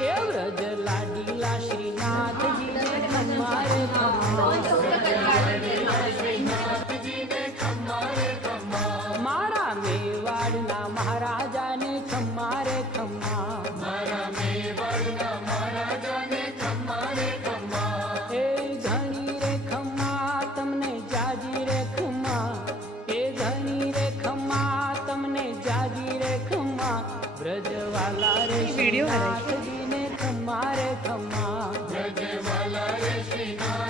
એ વ્રજ લાડીલા શ્રીનાથજીને ખમ્મા રે ખમ્મા, મારા મેવાડના મહારાજાને ખમ્મા રે ખમ્મા, એ ધણી રે ખમ્મા તમને જાજી રે ખમ્મા, એ ધણી રે ખમ્મા તમને જાજી રે ખમ્મા, વ્રજવાલા રે શ્રીનાથજીને ખમ્મા રે ખમ્મા, વ્રજવાલા રે શ્રીનાથ